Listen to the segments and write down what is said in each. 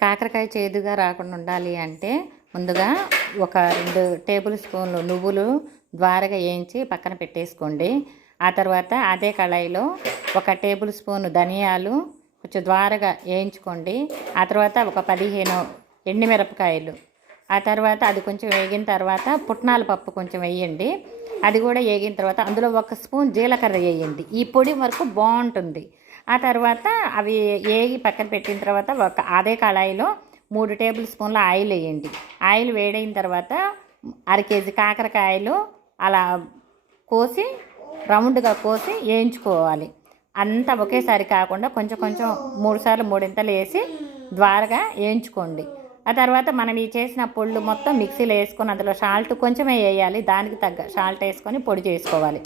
కాకరకాయ చేదుగా రాకుండా ఉండాలి అంటే ముందుగా ఒక రెండు టేబుల్ స్పూన్లు నువ్వులు ద్వారగా వేయించి పక్కన పెట్టేసుకోండి. ఆ తర్వాత అదే కళాయిలో ఒక టేబుల్ స్పూన్ ధనియాలు కొంచెం ద్వారగా వేయించుకోండి. ఆ తర్వాత ఒక పదిహేను ఎండుమిరపకాయలు. ఆ తర్వాత అది కొంచెం వేగిన తర్వాత పుట్నాల పప్పు కొంచెం వేయండి. అది కూడా వేగిన తర్వాత అందులో ఒక స్పూన్ జీలకర్ర వేయండి. ఈ పొడి వరకు బాగుంటుంది. ఆ తర్వాత అవి వేగి పక్కన పెట్టిన తర్వాత ఒక అదే కళాయిలో మూడు టేబుల్ స్పూన్ల ఆయిల్ వేయండి. ఆయిల్ వేడైన తర్వాత అర కేజీ కాకరకాయలు అలా కోసి రౌండ్గా కోసి వేయించుకోవాలి. అంతా ఒకేసారి కాకుండా కొంచెం కొంచెం మూడు సార్లు మూడింతలు వేసి ద్వారగా వేయించుకోండి. ఆ తర్వాత మనం ఈ చేసిన పొళ్ళు మొత్తం మిక్సీలో వేసుకొని అందులో సాల్ట్ కొంచెమే వేయాలి. దానికి తగ్గ సాల్ట్ వేసుకొని పొడి చేసుకోవాలి.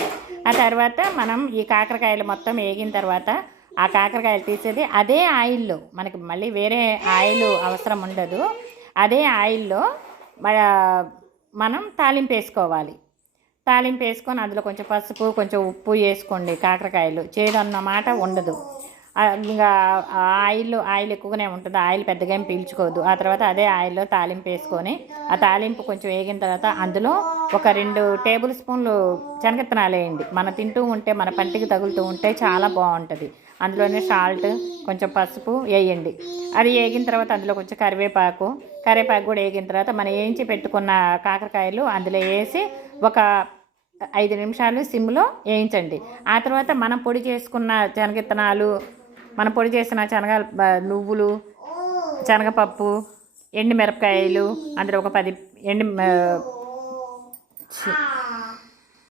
ఆ తర్వాత మనం ఈ కాకరకాయలు మొత్తం వేగిన తర్వాత ఆ కాకరకాయలు తీసేది. అదే ఆయిల్లో మనకి మళ్ళీ వేరే ఆయిల్ అవసరం ఉండదు. అదే ఆయిల్లో మనం తాలింపు వేసుకోవాలి. తాలింపు వేసుకొని అందులో కొంచెం పసుపు కొంచెం ఉప్పు వేసుకోండి కాకరకాయలు. చేదు అన్నమాట ఉండదు. ఇంకా ఆయిల్ ఆయిల్ ఎక్కువగానే ఉంటుంది. ఆయిల్ పెద్దగా ఏం పీల్చుకోవద్దు. ఆ తర్వాత అదే ఆయిల్లో తాలింపు వేసుకొని ఆ తాలింపు కొంచెం వేగిన తర్వాత అందులో ఒక రెండు టేబుల్ స్పూన్లు శనగత్తనాలు వేయండి మనం తింటూ ఉంటే మన పంటికి తగులుతూ ఉంటే చాలా బాగుంటుంది. అందులోనే సాల్ట్ కొంచెం పసుపు వేయండి. అది వేగిన తర్వాత అందులో కొంచెం కరివేపాకు. కరివేపాకు కూడా వేగిన తర్వాత మనం వేయించి పెట్టుకున్న కాకరకాయలు అందులో వేసి ఒక ఐదు నిమిషాలు సిమ్లో వేయించండి. ఆ తర్వాత మనం పొడి చేసుకున్న శనగిత్తనాలు మనం పొడి చేసిన శనగ నువ్వులు శనగపప్పు ఎండు మిరపకాయలు అందులో ఒక పది ఎండు